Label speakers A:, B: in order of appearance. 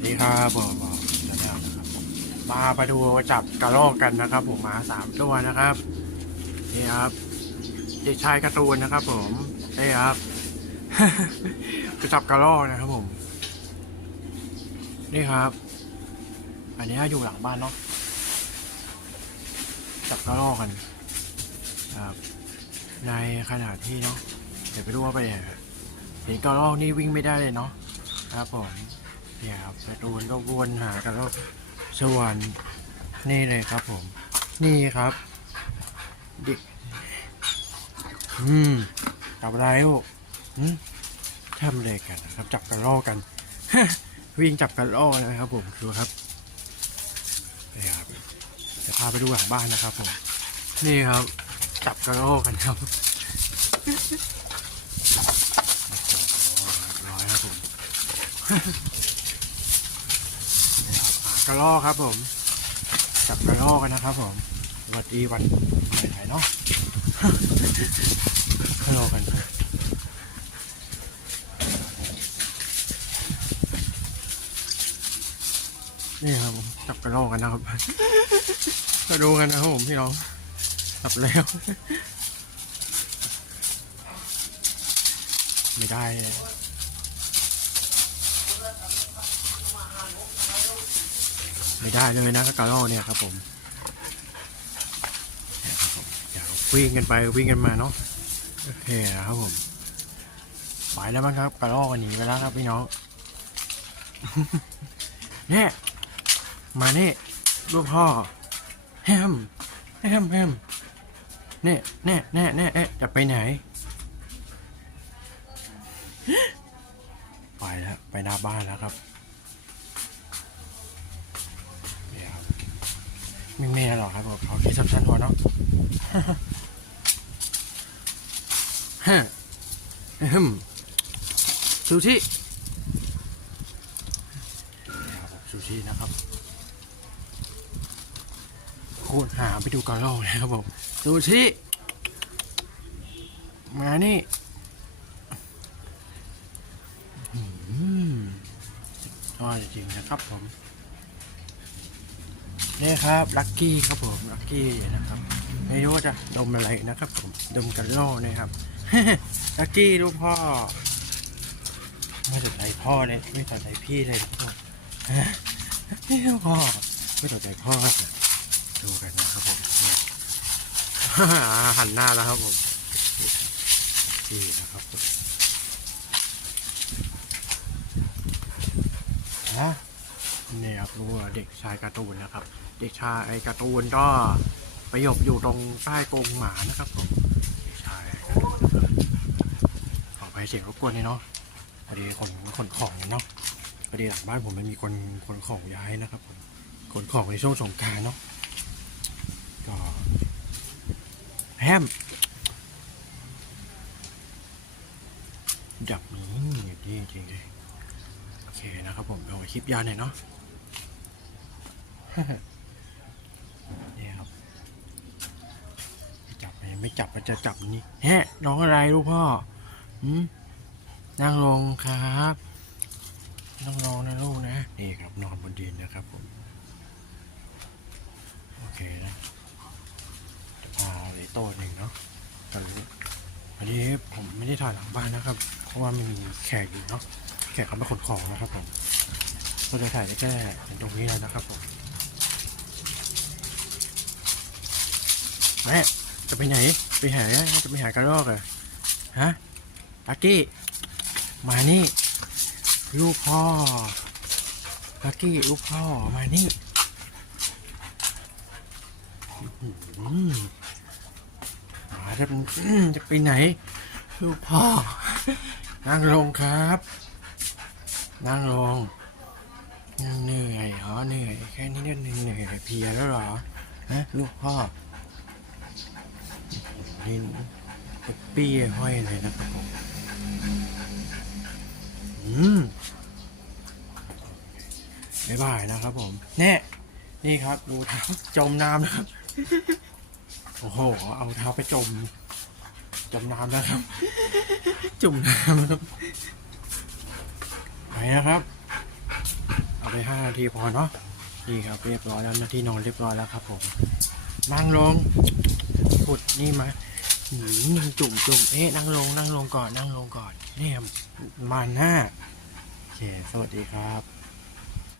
A: สดีครับผมมจะเล่านะครับมาไปดูจับกระรอกกันนะครับ ผมมาสามตัวนะครับนี่ครับเด็กชายการ์ตูนนะครับ ผมนี่ครับไปจับกระรอกนะครับผม นี่ครับ อันนี้อยู่หลังบ้านเนาะจับกระรอกกันครับในขณะที่เนาะเดี๋ยวไปดูว่าไปไหนเห็นกระรอกนี่วิ่งไม่ได้เลยเนาะครับผม เนี่ยครับการ์ตูนก็วนหากันแล้วส่วนนี่เลยครับผม นี่ครับดิอืมจับอะไรลูกอืมทำอะไรกันนะครับ จับกันล่อกันวิ่งจับกันล่อนะครับ ผมดูครับนี่ครับจะพาไปดูหลังบ้านนะครับผมนี่ครับ จับกันล่อกันครับร้อยครับผม ระลอกครับผม จับกระลอกกันนะครับผมสวัสดีวันไหนเนาะกระลอกกันนี่ครับผมจับกระลอกกันนะครับมาดูกันนะครับผมพี่น้องจับแล้ว ไม่ได้เลย ไม่ได้เลยนะกระรอกเนี่ยครับผมเนี่ยครับผมววิ่งกันไปวิ่งกันมาเนาะโอเคนะครับผมไปแล้วมั้งครับกระรอกหนีไปแล้วครับพี่น้องเนี่ยมานี่ลูกพ่อแฮมแฮมแฮมเนี่ยเนี่ยเนี่ยเนี่ยเอ๊ะจะไปไหน ไปแล้ว ไปหน้าบ้านแล้วครับ เดี๋ยวครับไม่แม่หรอกครับผมเขาคิดสับสั้นพอเนาะฮะฮึมซูชิซูชินะครับโคตรหาไปดูกระรอกเลยครับผมซูชิมานี่อืมชอบจริงนะครับผม นี่ครับลักกี้ครับผมลักกี้นะครับไม่รู้ว่าจะดมอะไรนะครับผมดมกันโล่นะครับลักกี้ลูกพ่อไม่สนใจพ่อเลยไม่สนใจพี่เลยพ่อนี่ลูกพ่อไม่สนใจพ่อดูกันนะครับผมหันหน้าแล้วครับผมนี่นะครับผมนะนี่ครับรู้ว่าเด็กชายการ์ตูนนะครับ เด็กชายไอ้การ์ตูนก็ไปหยบอยู่ตรงใต้กรงหมานะครับผมเด็กชายขอไปเสียงรบกวนนี่เนาะพอดีคนขนของเนาะพอดีหลังบ้านผมมันมีคนขนของย้ายนะครับผมขนของในช่วงสงการเนาะก็แฮมจับนี้อย่างนี้จริงเลยโอเคนะครับผมเอาไว้คลิปยาวหน่อยเนาะ นี่ครับไม่จับไม่จับมันจะจับนี่แฮะน้องอะไรลูกพ่อหืมนั่งลงครับนั่งลงนะลูกนะนี่ครับนอนบนดินนะครับผมโอเคนะจะพาไปโต้หนึ่งเนาะกันอันนี้ผมไม่ได้ถ่ายหลังบ้านนะครับ เพราะว่ามันมีแขกอยู่เนาะแขกเขามาขนของนะครับผมก็เลยถ่ายได้แค่ตรงนี้แล้วนะครับผม แม่จะไปไหน ไปหาจะไปหากระรอกเหรอฮะลักกี้ มานี่ ลูกพ่อลักกี้ลูกพ่อมานี่อื้อหือมาจะจะไปไหน ลูกพ่อ นั่งลงครับ นั่งลงนั่งเหนื่อยเหรอเหนื่อยแค่นี้เนี่ยเหนื่อยเพลียแล้วเหรอฮะลูกพ่อ นี่เป็ดปี้ห้อยเลยนะครับผมอืมบ๊ายบายนะครับผมเนี่ยนี่ครับดูเท้าจมน้ำนะครับ โอ้โห เอาเท้าไปจม จมน้ำแล้วครับจมน้ำแล้วครับไปนะครับเอาเอาไปห้านาทีพอเนาะดีครับเรียบร้อยแล้วหนาที่นอนเรียบร้อยแล้วครับผมนั่งลงขุดนี่มา หืมจุ่มจุ่มเอ๊ะนั่งลงนั่งลงก่อนนั่งลงก่อนเนี่ยมาหน้าโอเคสวัสดีครับ